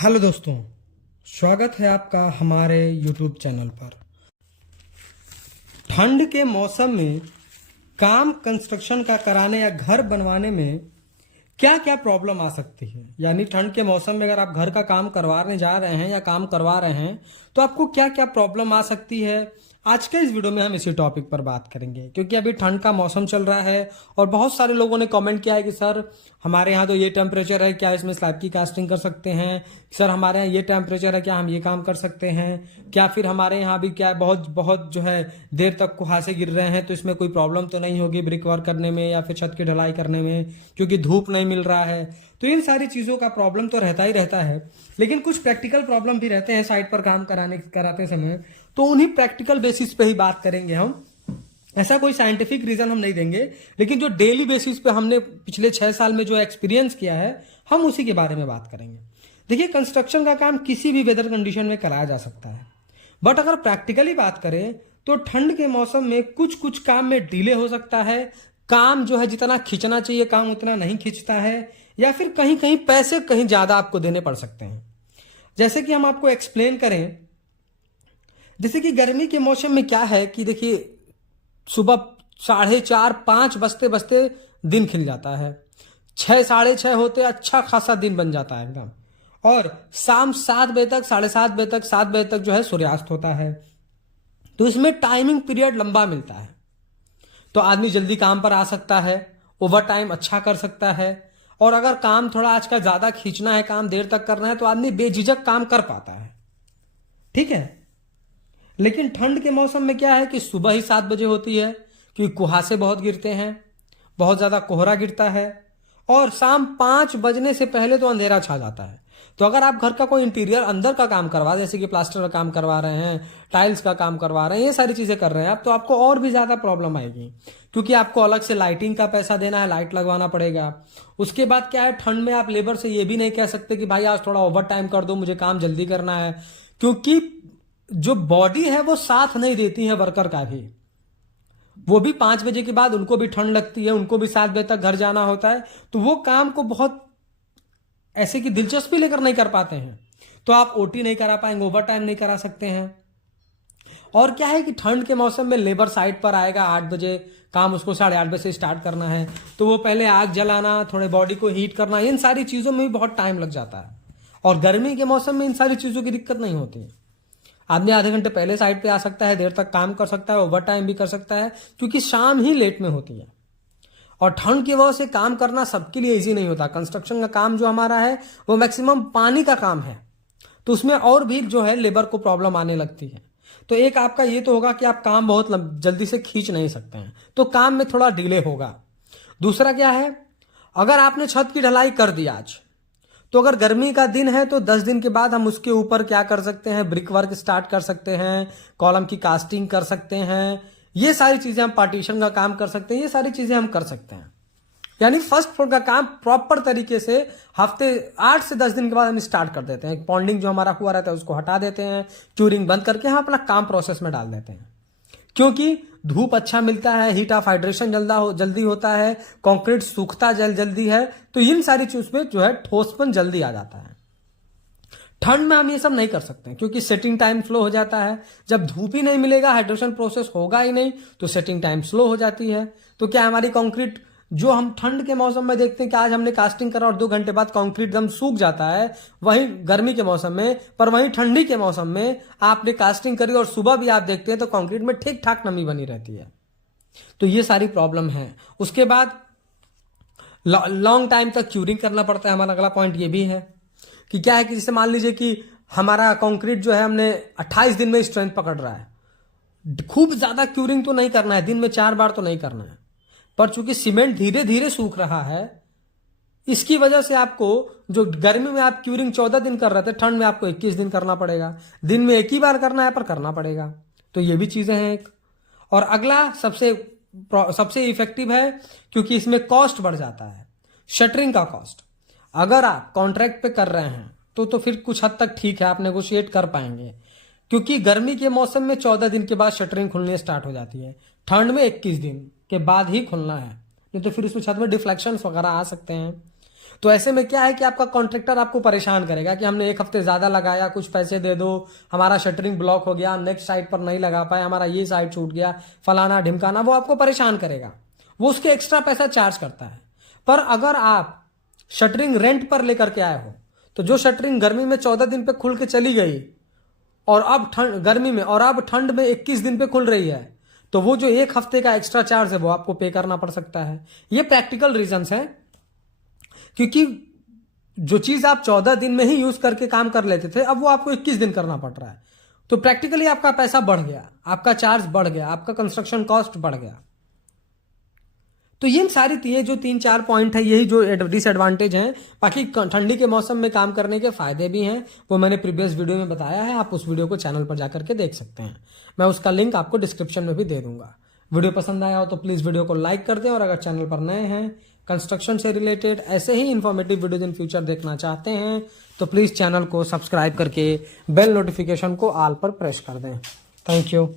Hello दोस्तों, स्वागत है आपका हमारे YouTube चैनल पर। ठंड के मौसम में काम कंस्ट्रक्शन का कराने या घर बनवाने में क्या क्या प्रॉब्लम आ सकती है, यानी ठंड के मौसम में अगर आप घर का काम करवाने जा रहे हैं या काम करवा रहे हैं तो आपको क्या क्या प्रॉब्लम आ सकती है। आज के इस वीडियो में हम इसी टॉपिक पर बात करेंगे, क्योंकि अभी ठंड का मौसम चल रहा है और बहुत सारे लोगों ने कमेंट किया है कि सर हमारे यहाँ तो ये टेम्परेचर है, क्या इसमें स्लैब की कास्टिंग कर सकते हैं। सर हमारे यहाँ ये टेम्परेचर है, क्या हम ये काम कर सकते हैं। क्या फिर हमारे यहाँ भी क्या बहुत बहुत जो है देर तक कुहासे गिर रहे हैं तो इसमें कोई प्रॉब्लम तो नहीं होगी ब्रिक वर्क करने में या फिर छत की ढलाई करने में, क्योंकि धूप नहीं मिल रहा है। तो इन सारी चीज़ों का प्रॉब्लम तो रहता ही रहता है, लेकिन कुछ प्रैक्टिकल प्रॉब्लम भी रहते हैं साइट पर काम कराते समय। तो उन्हीं प्रैक्टिकल बेसिस पे ही बात करेंगे हम। ऐसा कोई साइंटिफिक रीजन हम नहीं देंगे, लेकिन जो डेली बेसिस पे हमने पिछले 6 साल में जो एक्सपीरियंस किया है हम उसी के बारे में बात करेंगे। देखिए, कंस्ट्रक्शन का काम किसी भी वेदर कंडीशन में कराया जा सकता है, बट अगर प्रैक्टिकली बात करें तो ठंड के मौसम में कुछ कुछ काम में डिले हो सकता है। काम जो है जितना खींचना चाहिए काम उतना नहीं खींचता है, या फिर कहीं कहीं पैसे कहीं ज़्यादा आपको देने पड़ सकते हैं। जैसे कि हम आपको एक्सप्लेन करें, जैसे कि गर्मी के मौसम में क्या है कि देखिए, सुबह 4:30-5 बजते बजते दिन खिल जाता है, 6 6:30 होते अच्छा खासा दिन बन जाता है एकदम, और शाम 7 बजे तक 7:30 बजे तक 7 बजे तक जो है सूर्यास्त होता है। तो इसमें टाइमिंग पीरियड लंबा मिलता है, तो आदमी जल्दी काम पर आ सकता है, ओवर टाइम अच्छा कर सकता है, और अगर काम थोड़ा आज का ज़्यादा खींचना है, काम देर तक करना है, तो आदमी बेझिझक काम कर पाता है। ठीक है। लेकिन ठंड के मौसम में क्या है कि सुबह ही 7 बजे होती है, क्योंकि कुहासे बहुत गिरते हैं, बहुत ज़्यादा कोहरा गिरता है, और शाम 5 बजने से पहले तो अंधेरा छा जाता है। तो अगर आप घर का कोई इंटीरियर अंदर का काम करवा, जैसे कि प्लास्टर का काम करवा रहे हैं, टाइल्स का काम करवा रहे हैं, ये सारी चीज़ें कर रहे हैं आप, तो आपको और भी ज़्यादा प्रॉब्लम आएगी, क्योंकि आपको अलग से लाइटिंग का पैसा देना है, लाइट लगवाना पड़ेगा। उसके बाद क्या है, ठंड में आप लेबर से ये भी नहीं कह सकते कि भाई आज थोड़ा ओवर टाइम कर दो, मुझे काम जल्दी करना है, क्योंकि जो बॉडी है वो साथ नहीं देती है वर्कर का भी। वो भी 5 बजे के बाद उनको भी ठंड लगती है, उनको भी 7 बजे तक घर जाना होता है, तो वो काम को बहुत ऐसे कि दिलचस्पी लेकर नहीं कर पाते हैं। तो आप ओटी नहीं करा पाएंगे, ओवर टाइम नहीं करा सकते हैं। और क्या है कि ठंड के मौसम में लेबर साइट पर आएगा 8 बजे, काम उसको 8:30 बजे से स्टार्ट करना है, तो वो पहले आग जलाना, थोड़े बॉडी को हीट करना, इन सारी चीज़ों में भी बहुत टाइम लग जाता है। और गर्मी के मौसम में इन सारी चीज़ों की दिक्कत नहीं होती। आदमी आधे घंटे पहले साइट पे आ सकता है, देर तक काम कर सकता है, ओवर टाइम भी कर सकता है, क्योंकि शाम ही लेट में होती है। और ठंड की वजह से काम करना सबके लिए इजी नहीं होता। कंस्ट्रक्शन का काम जो हमारा है वो मैक्सिमम पानी का काम है, तो उसमें और भी जो है लेबर को प्रॉब्लम आने लगती है। तो एक आपका ये तो होगा कि आप काम बहुत जल्दी से खींच नहीं सकते हैं, तो काम में थोड़ा डिले होगा। दूसरा क्या है, अगर आपने छत की ढलाई कर दी आज, तो अगर गर्मी का दिन है तो 10 दिन के बाद हम उसके ऊपर क्या कर सकते हैं, ब्रिक वर्क स्टार्ट कर सकते हैं, कॉलम की कास्टिंग कर सकते हैं, ये सारी चीज़ें हम, पार्टीशन का काम कर सकते हैं, ये सारी चीज़ें हम कर सकते हैं। यानी फर्स्ट फ्लोर का काम प्रॉपर तरीके से हफ्ते 8 से 10 दिन के बाद हम स्टार्ट कर देते हैं। पॉन्डिंग जो हमारा हुआ रहता है उसको हटा देते हैं, क्यूरिंग बंद करके हम अपना काम प्रोसेस में डाल देते हैं, क्योंकि धूप अच्छा मिलता है, हीट ऑफ हाइड्रेशन जल्दी होता है, कंक्रीट सूखता जल्दी है, तो इन सारी चीज में जो है ठोसपन जल्दी आ जाता है। ठंड में हम ये सब नहीं कर सकते, क्योंकि सेटिंग टाइम स्लो हो जाता है। जब धूप ही नहीं मिलेगा, हाइड्रेशन प्रोसेस होगा ही नहीं, तो सेटिंग टाइम स्लो हो जाती है। तो क्या हमारी कंक्रीट जो हम ठंड के मौसम में देखते हैं कि आज हमने कास्टिंग करा और 2 घंटे बाद कंक्रीट एकदम सूख जाता है, वहीं गर्मी के मौसम में, पर वहीं ठंडी के मौसम में आपने कास्टिंग करी और सुबह भी आप देखते हैं तो कंक्रीट में ठीक ठाक नमी बनी रहती है। तो ये सारी प्रॉब्लम है। उसके बाद लॉन्ग टाइम तक क्यूरिंग करना पड़ता है। हमारा अगला पॉइंट ये भी है कि क्या है कि जैसे मान लीजिए कि हमारा कंक्रीट जो है हमने 28 दिन में स्ट्रेंथ पकड़ रहा है, खूब ज्यादा क्यूरिंग तो नहीं करना है, दिन में 4 बार तो नहीं करना है, पर चूंकि सीमेंट धीरे धीरे सूख रहा है, इसकी वजह से आपको जो गर्मी में आप क्यूरिंग 14 दिन कर रहे थे, ठंड में आपको 21 दिन करना पड़ेगा। दिन में एक ही बार करना है पर करना पड़ेगा। तो ये भी चीजें हैं एक। और अगला सबसे इफेक्टिव है, क्योंकि इसमें कॉस्ट बढ़ जाता है, शटरिंग का कॉस्ट। अगर आप कॉन्ट्रैक्ट पे कर रहे हैं तो फिर कुछ हद तक ठीक है, आप नेगोशिएट कर पाएंगे, क्योंकि गर्मी के मौसम में 14 दिन के बाद शटरिंग खुलनी स्टार्ट हो जाती है, ठंड में 21 दिन के बाद ही खुलना है, नहीं तो फिर उसमें छत में डिफ्लेक्शन वगैरह आ सकते हैं। तो ऐसे में क्या है कि आपका कॉन्ट्रैक्टर आपको परेशान करेगा कि हमने 1 हफ्ते ज़्यादा लगाया, कुछ पैसे दे दो, हमारा शटरिंग ब्लॉक हो गया, नेक्स्ट साइट पर नहीं लगा पाए, हमारा ये साइट छूट गया, फलाना ढिमकाना, वो आपको परेशान करेगा, वो उसके एक्स्ट्रा पैसा चार्ज करता है। पर अगर आप शटरिंग रेंट पर लेकर के आए हो, तो जो शटरिंग गर्मी में 14 दिन पे खुल के चली गई और अब गर्मी में और अब ठंड में 21 दिन पे खुल रही है, तो वो जो 1 हफ्ते का एक्स्ट्रा चार्ज है वो आपको पे करना पड़ सकता है। ये प्रैक्टिकल रीजंस हैं, क्योंकि जो चीज आप 14 दिन में ही यूज करके काम कर लेते थे, अब वो आपको 21 दिन करना पड़ रहा है। तो प्रैक्टिकली आपका पैसा बढ़ गया, आपका चार्ज बढ़ गया, आपका कंस्ट्रक्शन कॉस्ट बढ़ गया। तो ये सारी ये जो 3-4 पॉइंट है, यही जो डिसएडवांटेज हैं। बाकी ठंडी के मौसम में काम करने के फायदे भी हैं, वो मैंने प्रीवियस वीडियो में बताया है, आप उस वीडियो को चैनल पर जाकर के देख सकते हैं। मैं उसका लिंक आपको डिस्क्रिप्शन में भी दे दूंगा। वीडियो पसंद आया हो तो प्लीज़ वीडियो को लाइक कर दें, और अगर चैनल पर नए हैं, कंस्ट्रक्शन से रिलेटेड ऐसे ही इन्फॉर्मेटिव वीडियोज इन फ्यूचर देखना चाहते हैं, तो प्लीज़ चैनल को सब्सक्राइब करके बेल नोटिफिकेशन को ऑल पर प्रेस कर दें। Thank you.